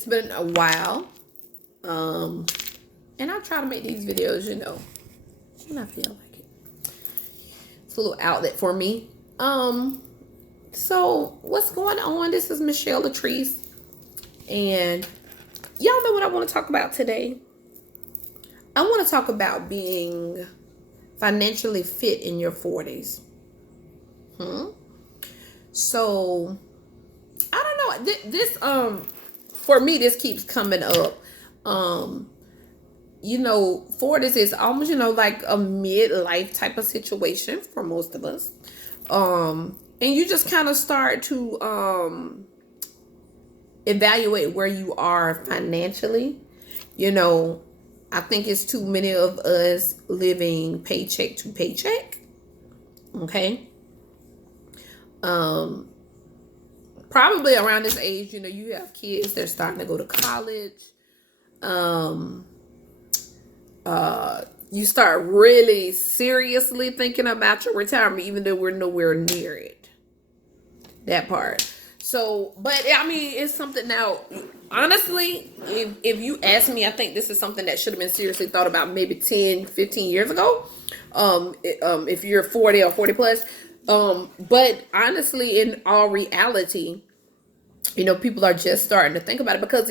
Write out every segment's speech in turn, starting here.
It's been a while. And I try to make these videos, when I feel like it. It's a little outlet for me. So what's going on? This is Ms.Chelle, and y'all know what I want to talk about today. I want to talk about being financially fit in your 40s. So I don't know. This for me, this keeps coming up. 40s is almost, like a midlife type of situation for most of us. And you just kind of start to evaluate where you are financially. I think it's too many of us living paycheck to paycheck. Okay. Probably around this age, you have kids, they're starting to go to college. You start really seriously thinking about your retirement, even though we're nowhere near it. That part. So, but I mean, it's something now, honestly, if you ask me, I think this is something that should have been seriously thought about maybe 10, 15 years ago. If you're 40 or 40 plus. But honestly, in all reality, people are just starting to think about it because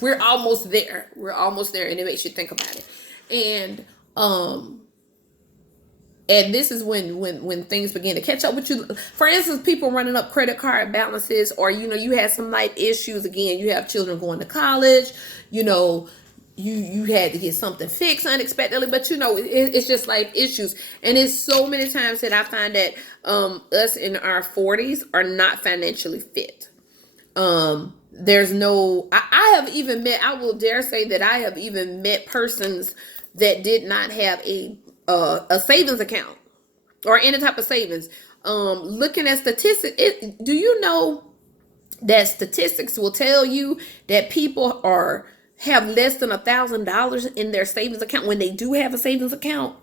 we're almost there. We're almost there, and it makes you think about it. And this is when things begin to catch up with you. For instance, people running up credit card balances, or you had some light issues. Again, you have children going to college. You had to get something fixed unexpectedly, but it's just life issues. And it's so many times that I find that us in our 40s are not financially fit. There's no, I have even met, I will dare say that I have even met persons that did not have a savings account or any type of savings. Looking at statistics, do you know that statistics will tell you that people have less than $1,000 in their savings account when they do have a savings account?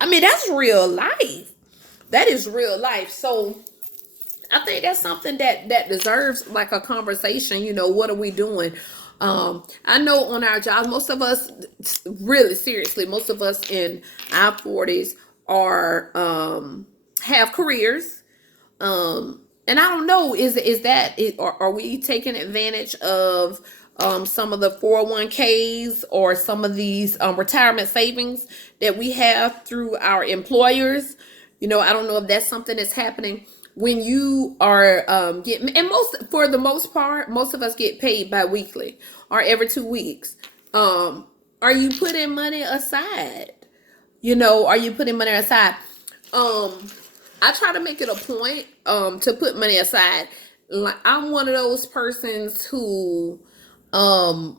I mean, that's real life. That is real life. So I think that's something that deserves like a conversation. What are we doing? I know on our jobs, most of us, really seriously, most of us in our 40s are have careers. And I don't know, is that it, or are we taking advantage of some of the 401ks or some of these retirement savings that we have through our employers? I don't know if that's something that's happening when you are getting, and for the most part, most of us get paid bi-weekly or every 2 weeks. Are you putting money aside? Are you putting money aside? I try to make it a point to put money aside. Like, I'm one of those persons who I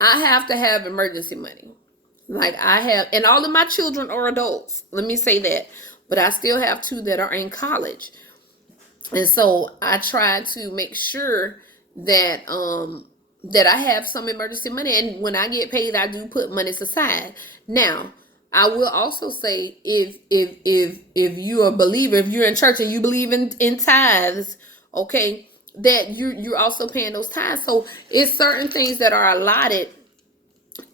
have to have emergency money. Like, I have, and all of my children are adults. Let me say that. But I still have 2 that are in college. And so I try to make sure that that I have some emergency money, and when I get paid, I do put monies aside. Now, I will also say, if you're a believer, if you're in church and you believe in tithes, okay, that you're also paying those tithes. So it's certain things that are allotted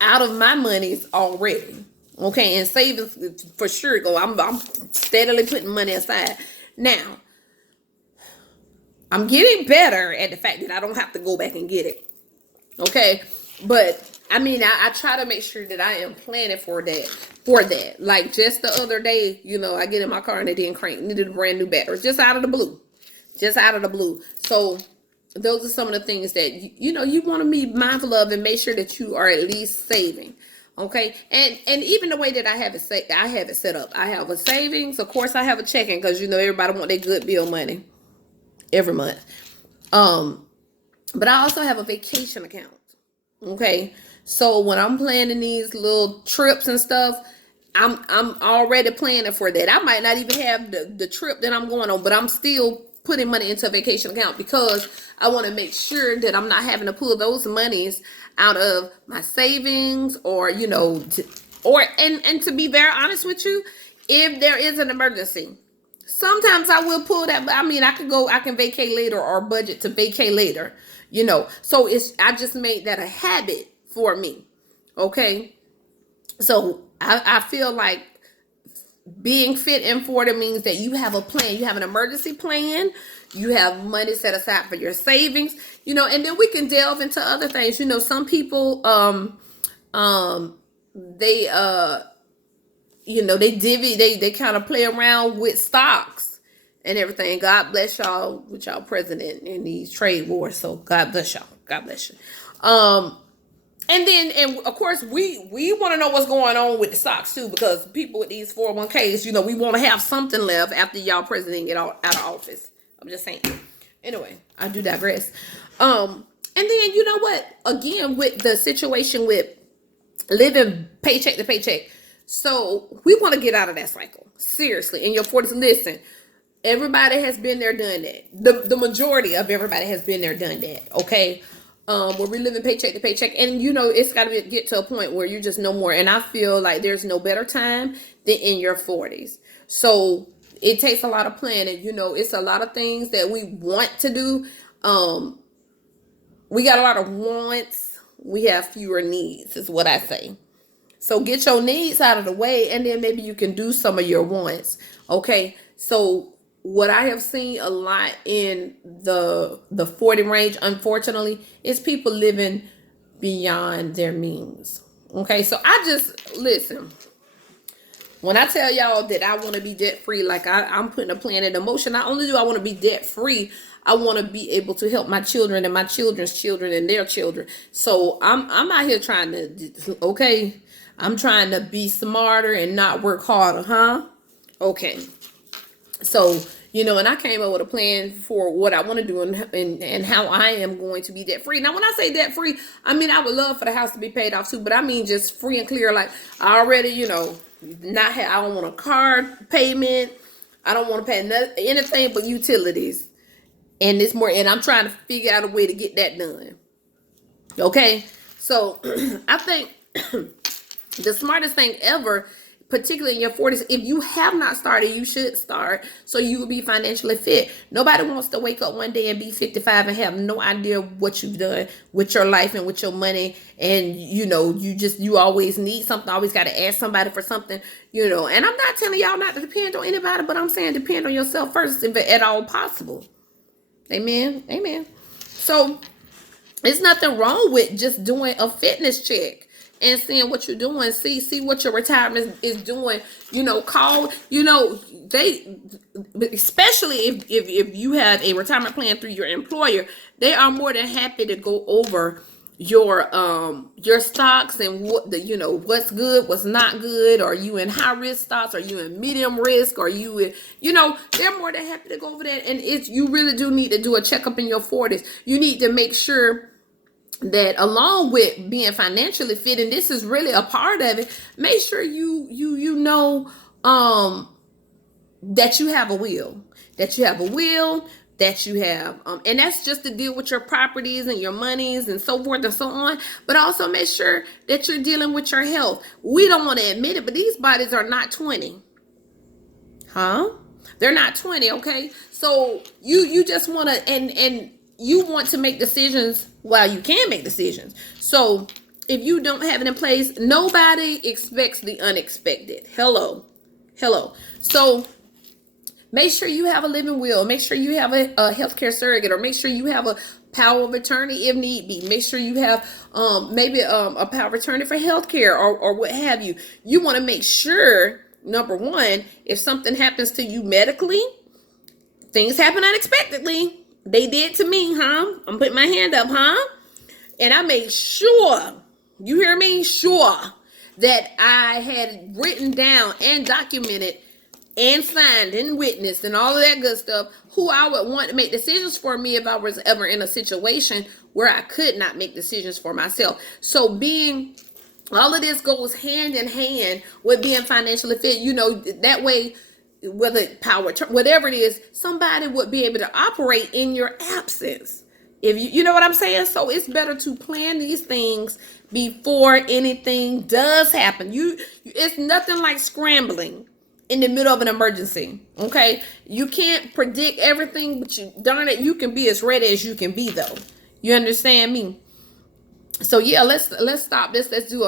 out of my monies already. Okay, and savings for sure go. I'm steadily putting money aside. Now, I'm getting better at the fact that I don't have to go back and get it. Okay. But I mean, I try to make sure that I am planning for that. Like just the other day, I get in my car and it didn't crank, needed a brand new battery, just out of the blue. So those are some of the things that, you want to be mindful of and make sure that you are at least saving. Okay. And even the way that I have it set up, I have a savings. Of course I have a checking because, everybody want their good bill money every month. But I also have a vacation account. Okay. So when I'm planning these little trips and stuff, I'm already planning for that. I might not even have the trip that I'm going on, but I'm still putting money into a vacation account because I want to make sure that I'm not having to pull those monies out of my savings or, and to be very honest with you, if there is an emergency, Sometimes I will pull that, but I mean, I can vacate later or budget to vacate later, you know. So I just made that a habit for me. Okay. So I feel like being fit and 40 means that you have a plan. You have an emergency plan. You have money set aside for your savings, you know, and then we can delve into other things. You know, some people, they, you know, they kind of play around with stocks and everything. God bless y'all with y'all president in these trade wars. So God bless y'all. God bless you. And then, and of course, we want to know what's going on with the stocks too, because people with these 401ks, you know, we want to have something left after y'all president get out of office. I'm just saying. Anyway, I do digress. And then you know what? Again, with the situation with living paycheck to paycheck, so we want to get out of that cycle. Seriously, in your 40s, listen. Everybody has been there, done that. The majority of everybody has been there, done that. Okay. Where we're living paycheck to paycheck, and you know it's got to get to a point where you just no more. And I feel like there's no better time than in your 40s. So it takes a lot of planning. You know, it's a lot of things that we want to do. We got a lot of wants. We have fewer needs, is what I say. So get your needs out of the way, and then maybe you can do some of your wants. Okay. So what I have seen a lot in the 40 range, unfortunately, is people living beyond their means. Okay. So I just listen. When I tell y'all that I want to be debt free, like I'm putting a plan in motion. Not only do I want to be debt free, I want to be able to help my children and my children's children and their children. So I'm out here trying to, okay, I'm trying to be smarter and not work harder, huh? Okay. So, you know, and I came up with a plan for what I want to do and how I am going to be debt free. Now, when I say debt free, I mean, I would love for the house to be paid off too, but I mean just free and clear. Like I already, you know, I don't want a card payment. I don't want to pay anything but utilities. And it's more, and I'm trying to figure out a way to get that done. Okay. So I think the smartest thing ever, particularly in your 40s, if you have not started, you should start so you will be financially fit. Nobody wants to wake up one day and be 55 and have no idea what you've done with your life and with your money. And, you know, you always need something, always got to ask somebody for something, you know. And I'm not telling y'all not to depend on anybody, but I'm saying depend on yourself first if at all possible. Amen. Amen. So there's nothing wrong with just doing a fitness check and seeing what you're doing. See what your retirement is doing. You know, call, you know, they, especially if you have a retirement plan through your employer, they are more than happy to go over your stocks and what the, you know, what's good, what's not good. Are you in high risk stocks? Are you in medium risk? Are you in, you know, they're more than happy to go over that. And it's, you really do need to do a checkup in your 40s. You need to make sure that along with being financially fit, and this is really a part of it, make sure you know that you have a will, that you have and that's just to deal with your properties and your monies and so forth and so on. But also make sure that you're dealing with your health. We don't want to admit it, but these bodies are not 20, huh? They're not 20. Okay. So you just want to, and you want to make decisions while you can make decisions. So if you don't have it in place, nobody expects the unexpected. Hello. So make sure you have a living will. Make sure you have a healthcare surrogate, or make sure you have a power of attorney if need be. Make sure you have maybe a power of attorney for healthcare or what have you. You want to make sure, number one, if something happens to you medically, things happen unexpectedly. They did to me, huh? I'm putting my hand up, huh? And I made sure, you hear me? Sure that I had written down and documented and signed and witnessed and all of that good stuff who I would want to make decisions for me if I was ever in a situation where I could not make decisions for myself. So all of this goes hand in hand with being financially fit. You know, that way, whether power, whatever it is, somebody would be able to operate in your absence. If you know what I'm saying? So it's better to plan these things before anything does happen. It's nothing like scrambling in the middle of an emergency. Okay, you can't predict everything, but darn it, you can be as ready as you can be, though. You understand me? So yeah, let's stop this. Let's do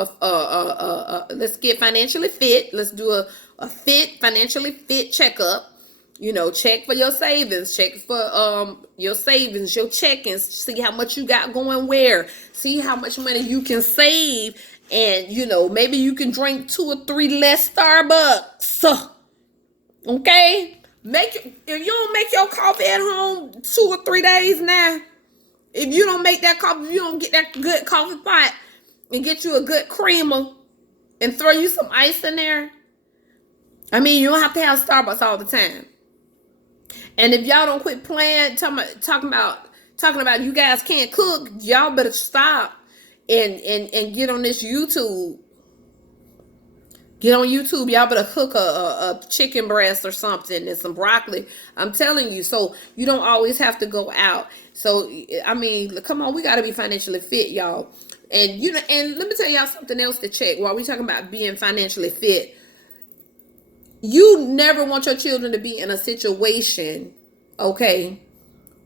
let's get financially fit. Let's do a financially fit checkup. Check for your savings, check for your savings, your check-ins, see how much you got going where, see how much money you can save, and maybe you can drink 2 or 3 less Starbucks. Okay? If you don't make your coffee at home 2 or 3 days now, if you don't make that coffee, if you don't get that good coffee pot and get you a good creamer and throw you some ice in there, I mean, you don't have to have Starbucks all the time. And if y'all don't quit playing, talking about you guys can't cook, y'all better stop and get on this YouTube. Get on YouTube. Y'all better cook a chicken breast or something and some broccoli. I'm telling you. So you don't always have to go out. So, I mean, come on. We got to be financially fit, y'all. And, and let me tell y'all something else to check while we talking about being financially fit. You never want your children to be in a situation, okay,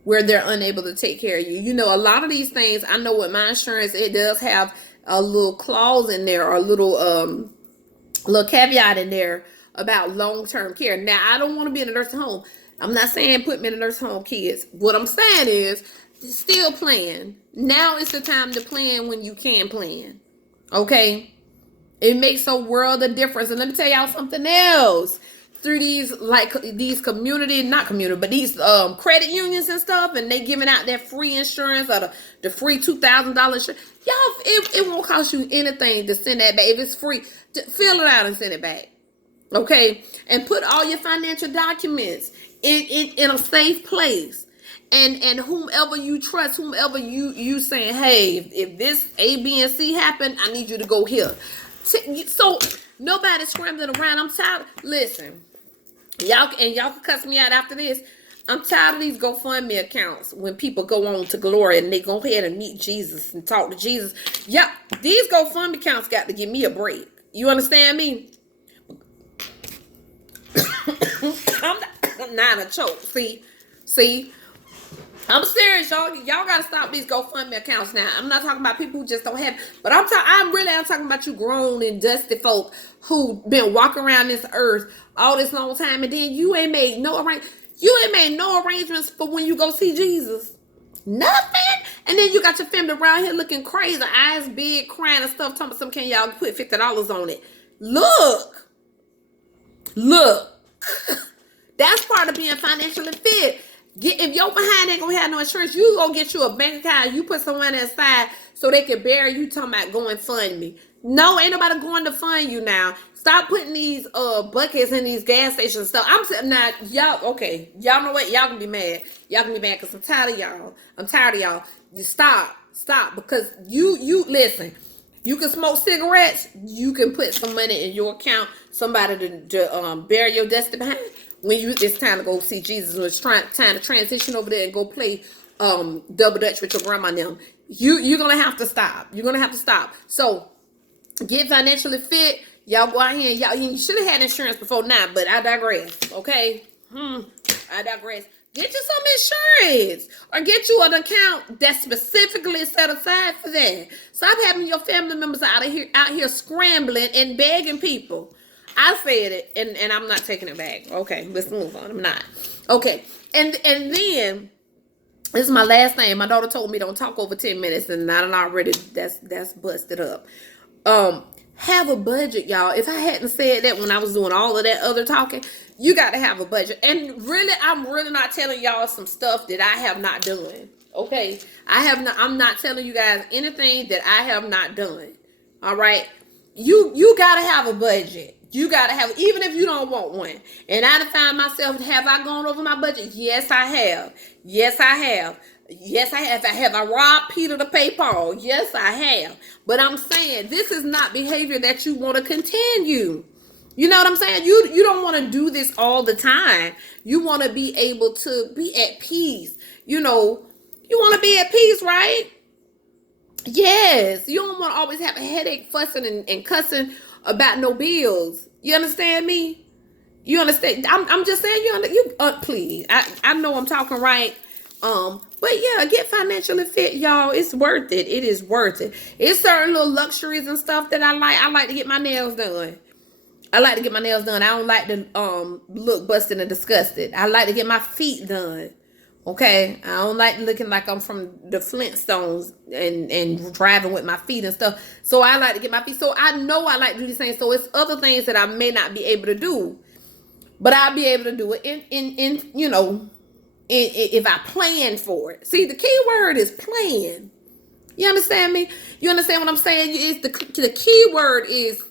where they're unable to take care of you. A lot of these things, I know with my insurance, it does have a little clause in there or a little caveat in there about long-term care. Now, I don't want to be in a nursing home. I'm not saying put me in a nursing home, kids. What I'm saying is still plan. Now is the time to plan when you can plan. Okay? It makes a world of difference. And let me tell y'all something else. Through these community, not community, but these credit unions and stuff, and they giving out that free insurance or the free $2,000 insurance. Y'all, it won't cost you anything to send that back. If it's free, fill it out and send it back. Okay? And put all your financial documents in a safe place. And whomever you trust, whomever you saying, hey, if this A, B, and C happen, I need you to go here. So nobody's scrambling around. I'm tired. Listen, y'all can cuss me out after this. I'm tired of these GoFundMe accounts when people go on to glory and they go ahead and meet Jesus and talk to Jesus. Yeah, these GoFundMe accounts got to give me a break. You understand me? I'm not a choke. See. I'm serious, y'all. Y'all gotta stop these GoFundMe accounts now. I'm not talking about people who just don't have it, but I'm talking about you grown and dusty folk who been walking around this earth all this long time, and then you ain't made no arrangements for when you go see Jesus. Nothing. And then you got your family around here looking crazy, eyes big, crying and stuff. Talking about some, can y'all put $50 on it? Look. That's part of being financially fit. If your behind ain't gonna have no insurance, you gonna get you a bank account. You put some money aside so they can bury you. Talking about going fund me. No, ain't nobody going to fund you now. Stop putting these buckets in these gas stations and stuff. I'm saying now, y'all. Okay, y'all know what? Y'all can be mad. Y'all can be mad because I'm tired of y'all. Just stop because you listen. You can smoke cigarettes. You can put some money in your account. Somebody to bury your destiny behind. When it's time to go see Jesus, when it's time to transition over there and go play double dutch with your grandma now, you're gonna have to stop. You're gonna have to stop. So get financially fit. Y'all go out here and you should have had insurance before now, but I digress. Okay, I digress. Get you some insurance or get you an account that's specifically set aside for that. Stop having your family members out here scrambling and begging people. I said it, and I'm not taking it back. Okay, let's move on. I'm not. Okay, and then this is my last thing. My daughter told me don't talk over 10 minutes, and I don't already. That's busted up. Have a budget, y'all. If I hadn't said that when I was doing all of that other talking, you got to have a budget. And really, I'm really not telling y'all some stuff that I have not done. Okay, I'm not telling you guys anything that I have not done. All right, you got to have a budget. You got to have, even if you don't want one. And I find myself, have I gone over my budget? Yes, I have. Yes, I have. Have I robbed Peter to pay Paul? Yes, I have. But I'm saying this is not behavior that you want to continue. You know what I'm saying? You don't want to do this all the time. You want to be able to be at peace. You want to be at peace, right? Yes. You don't want to always have a headache fussing and cussing about no bills. You understand me? You understand? I'm just saying, please. I know I'm talking right. But yeah, get financially fit, y'all. It's worth it. It is worth it. It's certain little luxuries and stuff that I like. I like to get my nails done. I like to get my nails done. I don't like to look busted and disgusted. I like to get my feet done. Okay, I don't like looking like I'm from the Flintstones and driving with my feet and stuff. So I like to get my feet. So I know I like to do these things. So it's other things that I may not be able to do, but I'll be able to do it in if I plan for it. See, the key word is plan. You understand me? You understand what I'm saying? It's the key word is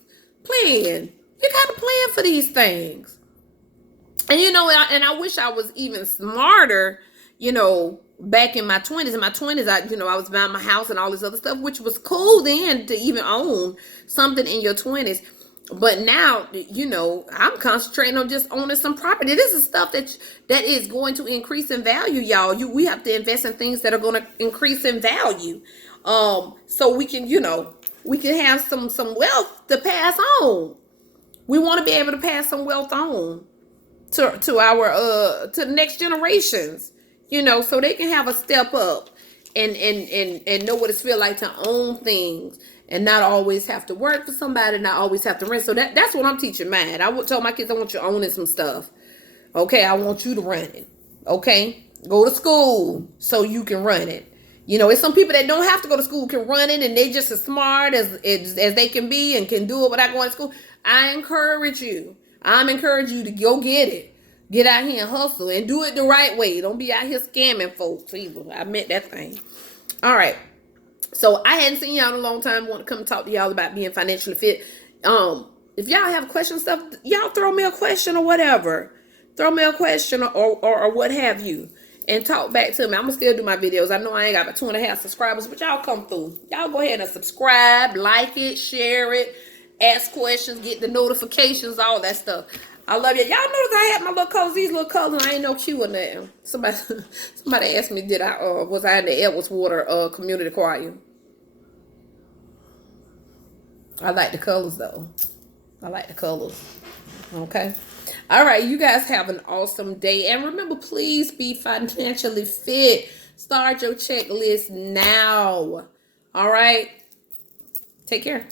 plan. You got to plan for these things. And I wish I was even smarter, back in my 20s. In my 20s, I was buying my house and all this other stuff, which was cool then to even own something in your 20s. But now, I'm concentrating on just owning some property. This is stuff that is going to increase in value, y'all. We have to invest in things that are going to increase in value. So we can, we can have some wealth to pass on. We want to be able to pass some wealth on to our to the next generations, so they can have a step up and know what it feels like to own things and not always have to work for somebody, not always have to rent. So that's what I'm teaching mine. I would tell my kids, I want you owning some stuff. Okay, I want you to run it. Okay, go to school so you can run it. It's some people that don't have to go to school can run it, and they just as smart as they can be and can do it without going to school. I'm encouraging you to go get it. Get out here and hustle and do it the right way. Don't be out here scamming folks either. I meant that thing. All right. So I hadn't seen y'all in a long time. I want to come talk to y'all about being financially fit. If y'all have questions, stuff, y'all throw me a question or whatever. Throw me a question or what have you. And talk back to me. I'm going to still do my videos. I know I ain't got about 2.5 subscribers, but y'all come through. Y'all go ahead and subscribe, like it, share it, ask questions, get the notifications, all that stuff. I love you. Y'all notice I had my little colors, these little colors, and I ain't no cue in there. Somebody asked me, was I in the Edwardswater community choir? I like the colors though. I like the colors. Okay. All right, you guys have an awesome day. And remember, please be financially fit. Start your checklist now. All right. Take care.